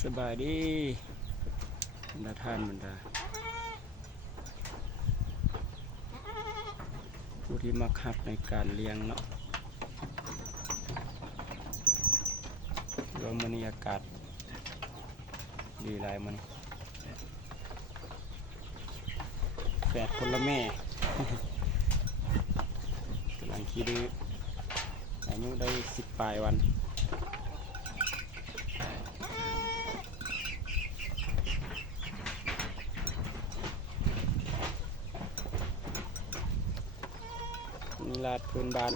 สบายดีบรรดาท่านบรรดาผู้ที่มักหักในการเลี้ยงเนาะรวมมื้อนี้อากาศดีหลายมื้อนี้แฝดคนละแม่ กำลังขี้ดื้ออายุได้10 ปลายวันนี่ลาดพื้นบ้าน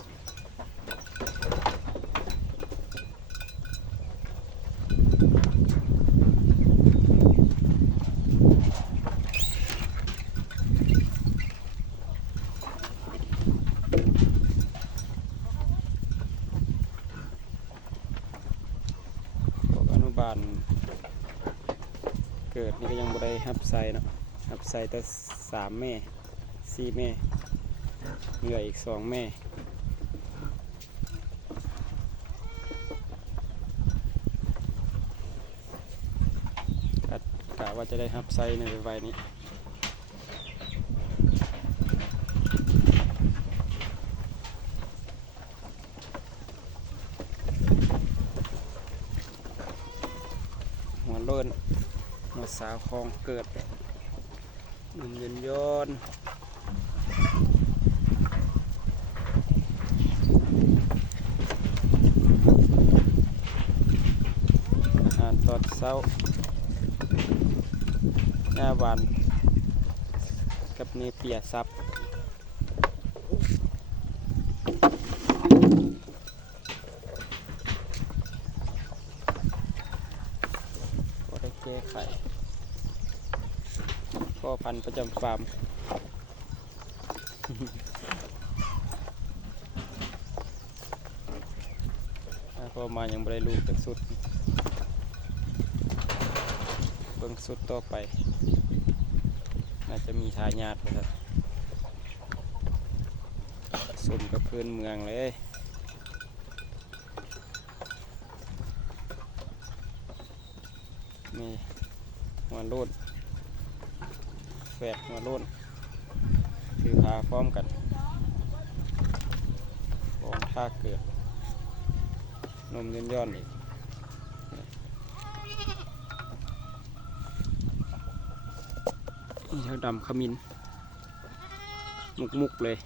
พวกอนุบาลเกิดนี่ก็ยังบ่ได้หับใส่เนาะหับใส่แต่3 แม่4 แม่เหลืออีก2 แม่กะว่าจะได้หับไซในไวๆนี้หัวโล้นหัวสาวคลองเกิดหนุ่มยืนยนอาหารตอนเช้าหน้าหวานกับเนเปียซับก็ได้แก้ไขพ่อพันธุ์ประจำฟาร์ม พอมายังไม่ได้ลูกจากสุดเบิ่งสุดต่อไปน่าจะมีทายาทนะครับสมกับพื้นเมืองเลยนี่หัวโล้นแฝดหัวโล้นคือพาพร้อมกันพร้อมท่าเกิดนมย้อนๆอีกนี่เท่าดำขมิ้นมุกๆเลย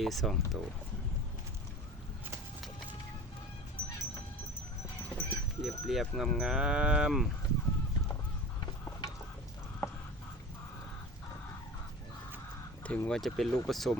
ดี2 ตัวเรียบๆงามๆถึงว่าจะเป็นลูกผสม